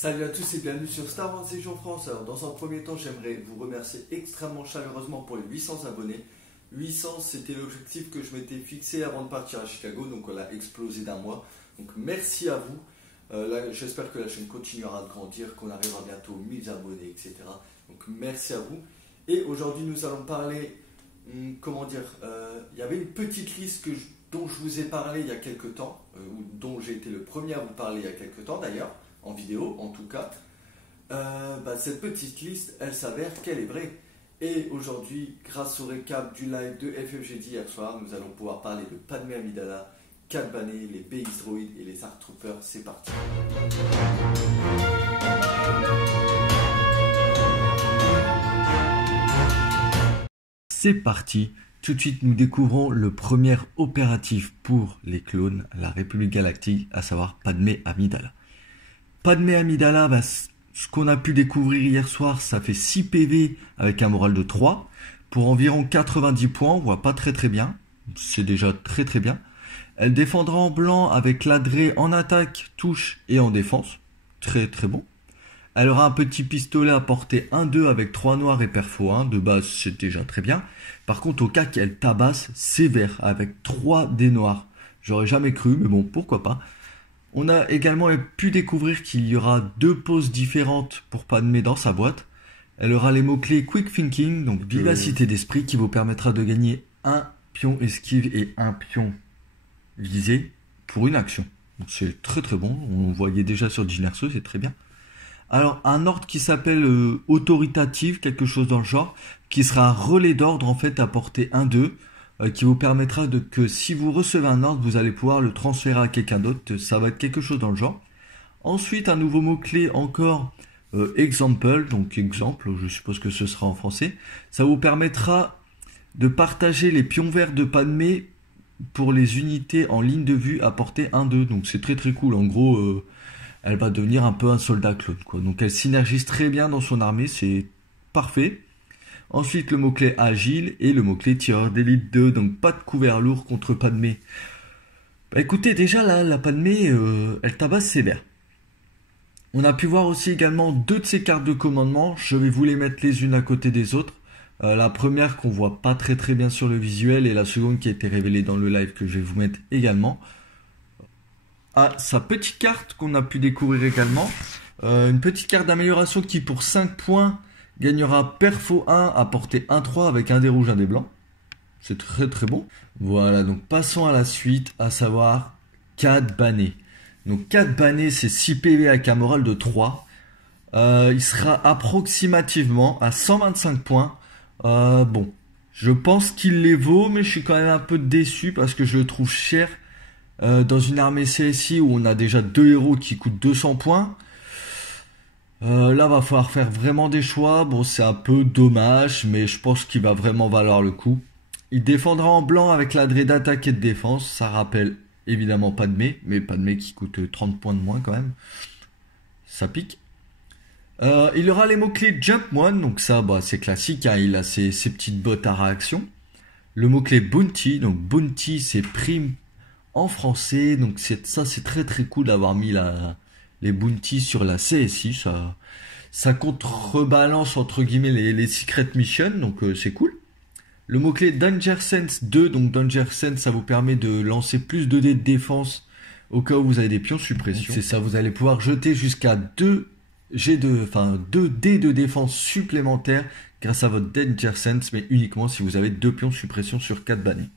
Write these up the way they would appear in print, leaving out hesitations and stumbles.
Salut à tous et bienvenue sur Star Wars Légion France. Alors dans un premier temps, j'aimerais vous remercier extrêmement chaleureusement pour les 800 abonnés. 800, c'était l'objectif que je m'étais fixé avant de partir à Chicago, donc on a explosé d'un mois. Donc merci à vous. J'espère que la chaîne continuera de grandir, qu'on arrivera bientôt aux 1000 abonnés, etc. Donc merci à vous. Et aujourd'hui, nous allons parler, il y avait une petite liste dont je vous ai parlé il y a quelques temps, ou dont j'ai été le premier à vous parler il y a quelques temps d'ailleurs, en vidéo en tout cas. Cette petite liste, elle s'avère qu'elle est vraie. Et aujourd'hui, grâce au récap du live de FFG d'hier soir, nous allons pouvoir parler de Padmé Amidala, Cad Bane, les BX Droids et les ARC Troopers. C'est parti. C'est parti. Tout de suite, nous découvrons le premier opératif pour les clones, la République Galactique, à savoir Padmé Amidala. Padmé Amidala, ce qu'on a pu découvrir hier soir, ça fait 6 PV avec un moral de 3 pour environ 90 points. On voit pas très bien, c'est déjà très bien. Elle défendra en blanc avec l'adré en attaque, touche et en défense, très bon. Elle aura un petit pistolet à portée 1-2 avec 3 noirs et perfo 1, de base c'est déjà très bien. Par contre au cas qu'elle tabasse sévère avec 3 dés noirs, j'aurais jamais cru mais bon pourquoi pas. On a également pu découvrir qu'il y aura 2 poses différentes pour Padmé dans sa boîte. Elle aura les mots-clés Quick Thinking, donc vivacité d'esprit, qui vous permettra de gagner un pion esquive et un pion visé pour une action. Donc c'est très bon, on voyait déjà sur Ginerso, c'est très bien. Alors un ordre qui s'appelle autoritative, quelque chose dans le genre, qui sera un relais d'ordre en fait à portée 1-2. Qui vous permettra que si vous recevez un ordre, vous allez pouvoir le transférer à quelqu'un d'autre. Ça va être quelque chose dans le genre. Ensuite, un nouveau mot-clé encore, example, donc exemple, je suppose que ce sera en français. Ça vous permettra de partager les pions verts de Padmé pour les unités en ligne de vue à portée 1-2. Donc c'est très cool. En gros, elle va devenir un peu un soldat clone, quoi. Donc elle synergise très bien dans son armée, c'est parfait. Ensuite, le mot-clé agile et le mot-clé tireur d'élite 2, donc pas de couvert lourd contre Padmé. Écoutez, déjà là, la Padmé, elle tabasse sévère. On a pu voir aussi également 2 de ses cartes de commandement. Je vais vous les mettre les unes à côté des autres. La première qu'on voit pas très bien sur le visuel et la seconde qui a été révélée dans le live que je vais vous mettre également. Sa petite carte qu'on a pu découvrir également. Une petite carte d'amélioration qui pour 5 points gagnera perfo 1 à portée 1-3 avec un dé rouge, un dé blanc. C'est très bon. Voilà, donc passons à la suite, à savoir Cad Bane. Donc Cad Bane, c'est 6 PV avec un moral de 3. Il sera approximativement à 125 points. Bon, je pense qu'il les vaut, mais je suis quand même un peu déçu parce que je le trouve cher. Dans une armée CSI où on a déjà 2 héros qui coûtent 200 points. Là va falloir faire vraiment des choix. Bon, c'est un peu dommage, mais je pense qu'il va vraiment valoir le coup. Il défendra en blanc avec l'adré d'attaque et de défense. Ça rappelle évidemment Padmé, mais Padmé qui coûte 30 points de moins quand même. Ça pique. Il aura les mots-clés Jump One, donc ça c'est classique, hein. Il a ses petites bottes à réaction. Le mot-clé Bounty, donc Bounty c'est prime en français, donc ça c'est très cool d'avoir mis les bounties sur la CSI, ça contrebalance entre guillemets les secret missions, donc c'est cool. Le mot-clé Danger Sense 2, donc Danger Sense, ça vous permet de lancer plus de dés de défense au cas où vous avez des pions suppression. C'est ça, vous allez pouvoir jeter jusqu'à 2 dés de défense supplémentaires grâce à votre Danger Sense, mais uniquement si vous avez 2 pions suppression sur 4 bannés.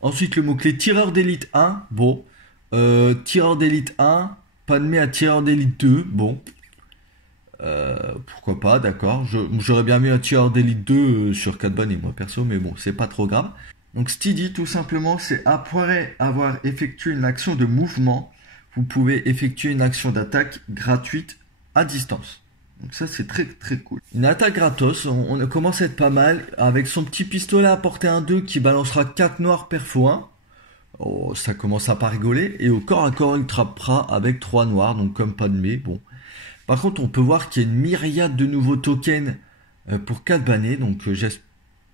Ensuite, le mot-clé tireur d'élite 1, bon, tireur d'élite 1, Padmé à tireur d'élite 2, bon, pourquoi pas, d'accord. J'aurais bien mis un tireur d'élite 2 sur 4 bannés, moi perso, mais bon, c'est pas trop grave. Donc Steady, tout simplement, c'est après avoir effectué une action de mouvement, vous pouvez effectuer une action d'attaque gratuite à distance. Donc ça, c'est très cool. Une attaque gratos, on commence à être pas mal, avec son petit pistolet à portée 1-2 qui balancera 4 noirs perfo 1. Oh, ça commence à pas rigoler. Et au corps à corps, il trappera avec 3 noirs, donc comme Padmé, bon. Par contre, on peut voir qu'il y a une myriade de nouveaux tokens pour Cad Bane, donc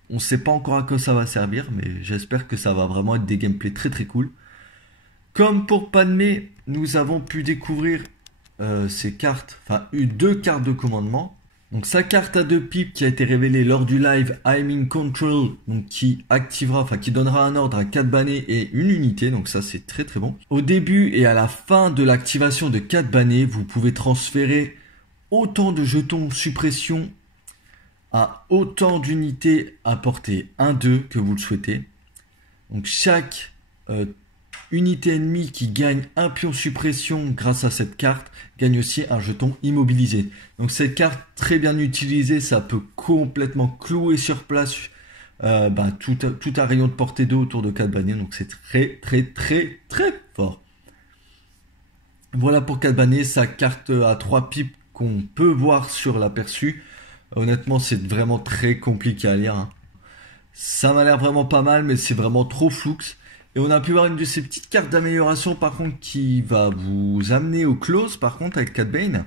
on ne sait pas encore à quoi ça va servir, mais j'espère que ça va vraiment être des gameplays très cool. Comme pour Padmé, nous avons pu découvrir ses cartes, enfin eu 2 cartes de commandement. Donc sa carte à 2 pipes qui a été révélée lors du live I'm in Control, donc qui activera, enfin qui donnera un ordre à 4 bannés et une unité, donc ça c'est très très bon. Au début et à la fin de l'activation de 4 bannés, vous pouvez transférer autant de jetons suppression à autant d'unités à portée 1-2 que vous le souhaitez. Donc chaque unité ennemie qui gagne un pion suppression grâce à cette carte gagne aussi un jeton immobilisé. Donc cette carte très bien utilisée, ça peut complètement clouer sur place tout un rayon de portée 2 autour de 4 bannés. Donc c'est très très très très fort. Voilà pour 4 bannés, sa carte à 3 pipes qu'on peut voir sur l'aperçu. Honnêtement c'est vraiment très compliqué à lire, hein. Ça m'a l'air vraiment pas mal, mais c'est vraiment trop floux. Et on a pu voir une de ces petites cartes d'amélioration par contre qui va vous amener au close par contre avec 4 Bane.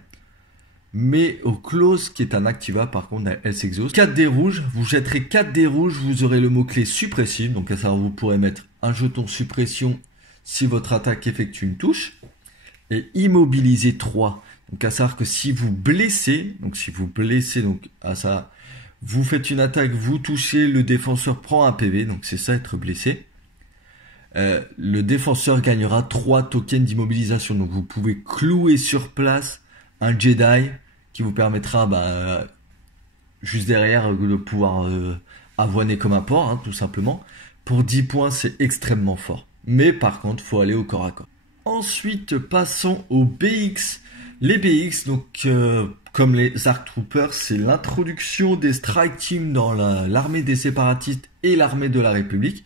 Mais au close qui est un activa par contre elle s'exauce. 4 dés rouges, vous jetterez 4 dés rouges, vous aurez le mot-clé suppressif. Donc à savoir vous pourrez mettre un jeton suppression si votre attaque effectue une touche. Et immobiliser 3. Donc à savoir que si vous blessez, donc à ça, vous faites une attaque, vous touchez, le défenseur prend un PV, donc c'est ça être blessé. Le défenseur gagnera 3 tokens d'immobilisation. Donc vous pouvez clouer sur place un Jedi qui vous permettra juste derrière de pouvoir avoiner comme un porc, hein, tout simplement. Pour 10 points, c'est extrêmement fort. Mais par contre, faut aller au corps à corps. Ensuite, passons aux BX. Les BX, donc comme les Arc Troopers, c'est l'introduction des Strike Teams dans l'armée des séparatistes et l'armée de la République.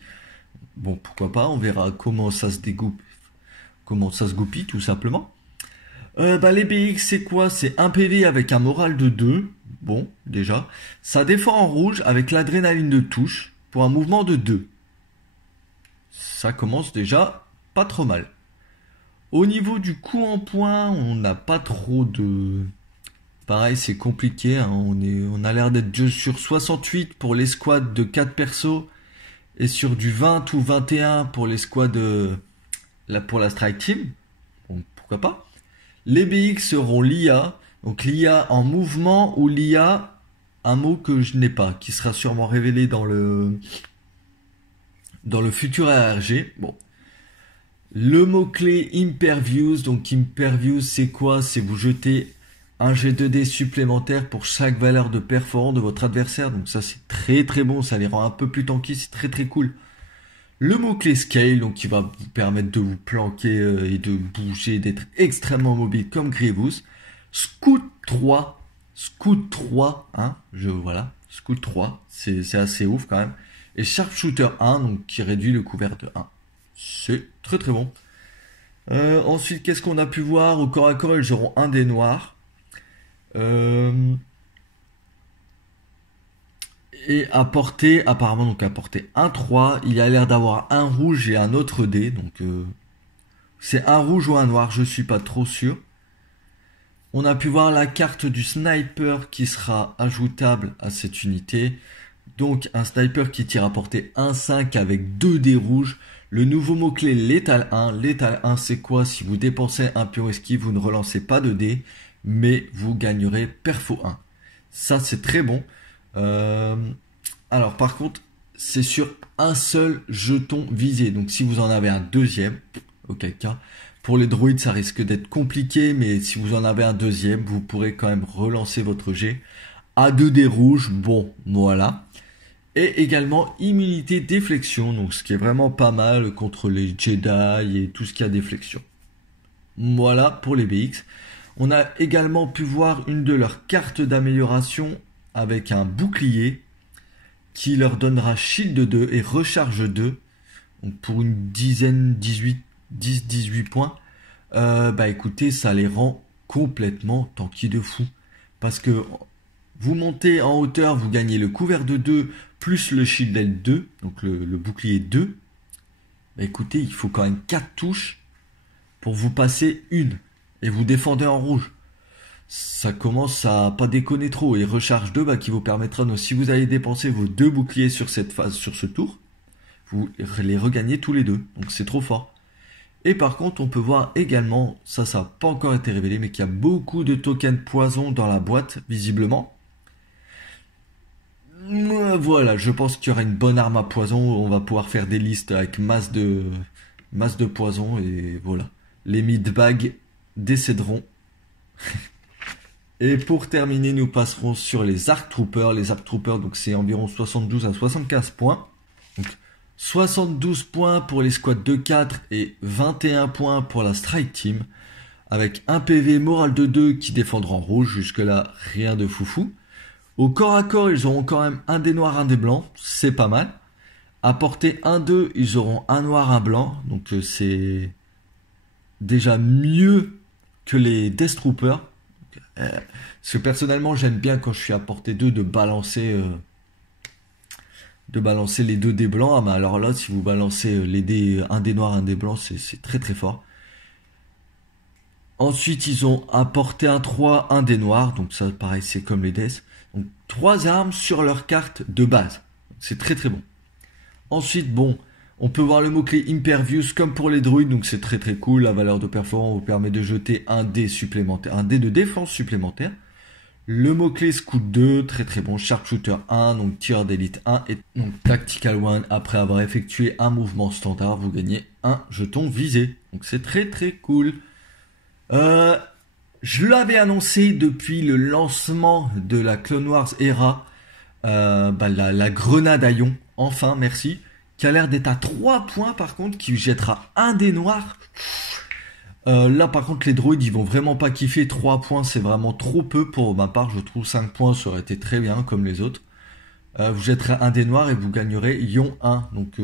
Bon, pourquoi pas, on verra comment ça se dégoupe, comment ça se goupille, tout simplement. Les BX, c'est quoi? C'est un PV avec un moral de 2. Bon, déjà. Ça défend en rouge avec l'adrénaline de touche pour un mouvement de 2. Ça commence déjà pas trop mal. Au niveau du coup en points, on n'a pas trop de... Pareil, c'est compliqué, hein. On a l'air d'être juste sur 68 pour les squads de 4 persos. Et sur du 20 ou 21 pour les squads pour la Strike Team. Bon, pourquoi pas. Les BX seront l'IA. Donc l'IA en mouvement ou l'IA, un mot que je n'ai pas, qui sera sûrement révélé dans le futur ARG. Bon. Le mot-clé Imperviews. Donc Imperviews, c'est quoi? C'est vous jeter un G2D supplémentaire pour chaque valeur de perforant de votre adversaire. Donc ça c'est très très bon, ça les rend un peu plus tanky, c'est très très cool. Le mot-clé Scale, donc qui va vous permettre de vous planquer et de bouger, d'être extrêmement mobile comme Grievous. Scout 3, hein, Scout 3, c'est assez ouf quand même. Et Sharpshooter 1, donc qui réduit le couvert de 1. C'est très très bon. Ensuite, qu'est-ce qu'on a pu voir? Au corps à corps, ils auront un dé noir. Et apparemment donc à portée 1-3, il a l'air d'avoir un rouge et un autre dé, donc c'est un rouge ou un noir, je suis pas trop sûr. On a pu voir la carte du sniper qui sera ajoutable à cette unité, donc un sniper qui tire à portée 1-5 avec 2 dés rouges. Le nouveau mot-clé Lethal 1, Lethal 1 c'est quoi? Si vous dépensez un pion esquive, vous ne relancez pas de dés, mais vous gagnerez perfo 1. Ça c'est très bon. Alors par contre c'est sur un seul jeton visé. Donc si vous en avez un deuxième, auquel cas pour les droïdes ça risque d'être compliqué, mais si vous en avez un deuxième, vous pourrez quand même relancer votre jet à 2 dés rouges. Bon voilà. Et également immunité déflexion, donc ce qui est vraiment pas mal contre les Jedi et tout ce qui a déflexion. Voilà pour les BX. On a également pu voir une de leurs cartes d'amélioration avec un bouclier qui leur donnera shield 2 et recharge 2. Donc pour une dizaine, 10-18 points. Écoutez, ça les rend complètement tanky de fou. Parce que vous montez en hauteur, vous gagnez le couvert de 2 plus le shield 2, donc le bouclier 2. Écoutez, il faut quand même 4 touches pour vous passer une. Et vous défendez en rouge. Ça commence à pas déconner trop. Et recharge 2 qui vous permettra, donc, si vous allez dépenser vos 2 boucliers sur cette phase, sur ce tour, vous les regagnez tous les deux. Donc c'est trop fort. Et par contre, on peut voir également, ça n'a pas encore été révélé, mais qu'il y a beaucoup de tokens poison dans la boîte, visiblement. Voilà, je pense qu'il y aura une bonne arme à poison. On va pouvoir faire des listes avec masse de poison. Et voilà, les mid-bags décéderont. Et pour terminer, nous passerons sur les Arc Troopers. Les Arc Troopers, donc c'est environ 72 à 75 points. Donc 72 points pour les squads de 4 et 21 points pour la Strike Team. Avec un PV moral de 2 qui défendra en rouge. Jusque là, rien de foufou. Au corps à corps, ils auront quand même un des noirs, un des blancs. C'est pas mal. À portée 1-2, ils auront un noir, un blanc. Donc c'est déjà mieux que les Death Troopers. Parce que personnellement, j'aime bien quand je suis à portée 2 de balancer les 2 dés blancs. Ah, mais alors là, si vous balancez les dés, un des noirs, un des blancs, c'est très très fort. Ensuite, ils ont à portée 1-3, un des noirs. Donc ça, pareil, c'est comme les Death. Donc 3 armes sur leur carte de base. C'est très très bon. Ensuite, bon, on peut voir le mot-clé Impervious comme pour les druides, donc c'est très très cool. La valeur de performance vous permet de jeter un dé supplémentaire, un dé de défense supplémentaire. Le mot-clé Scout 2, très très bon. Sharpshooter 1, donc tireur d'élite 1 et donc Tactical 1. Après avoir effectué un mouvement standard, vous gagnez un jeton visé. Donc c'est très très cool. Je l'avais annoncé depuis le lancement de la Clone Wars Era, la grenade à ion, enfin merci, qui a l'air d'être à 3 points par contre, qui jettera un des noirs. Là par contre les droïdes ils vont vraiment pas kiffer, 3 points c'est vraiment trop peu pour ma part, je trouve 5 points ça aurait été très bien comme les autres. Vous jetterez un des noirs et vous gagnerez ion 1, donc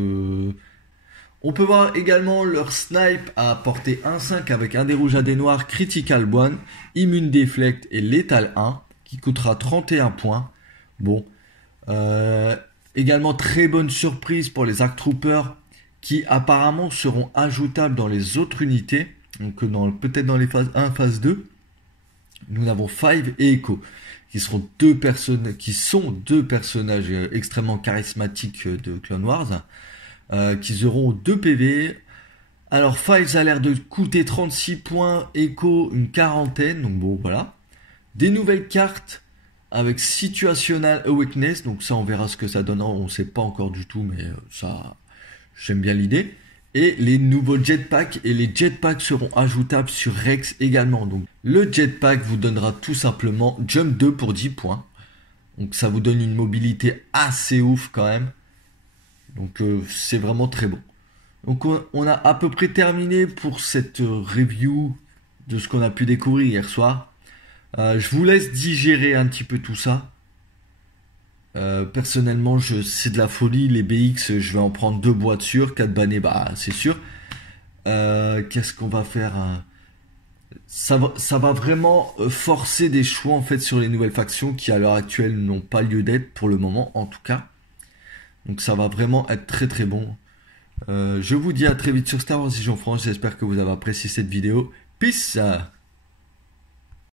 on peut voir également leur snipe à portée 1-5 avec un des rouges à des noirs, critical 1, immune deflect et létal 1, qui coûtera 31 points. Bon, également très bonne surprise pour les Arc Troopers, qui apparemment seront ajoutables dans les autres unités, donc peut-être dans les phases 1, phase 2. Nous avons Five et Echo, qui sont deux personnages extrêmement charismatiques de Clone Wars. Qui auront 2 PV. Alors Files a l'air de coûter 36 points, Echo une quarantaine, donc bon voilà. Des nouvelles cartes avec Situational Awakeness, donc ça on verra ce que ça donnera, on sait pas encore du tout, mais ça j'aime bien l'idée. Et les nouveaux jetpacks, et les jetpacks seront ajoutables sur Rex également. Donc le jetpack vous donnera tout simplement Jump 2 pour 10 points. Donc ça vous donne une mobilité assez ouf quand même. Donc c'est vraiment très bon. Donc on a à peu près terminé pour cette review de ce qu'on a pu découvrir hier soir. Je vous laisse digérer un petit peu tout ça. Personnellement, c'est de la folie. Les BX, je vais en prendre 2 boîtes sûres. 4 bannés, bah c'est sûr. Qu'est-ce qu'on va faire ça va vraiment forcer des choix en fait sur les nouvelles factions qui à l'heure actuelle n'ont pas lieu d'être pour le moment en tout cas. Donc ça va vraiment être très très bon. Je vous dis à très vite sur Star Wars, c'est Jean-France, j'espère que vous avez apprécié cette vidéo. Peace.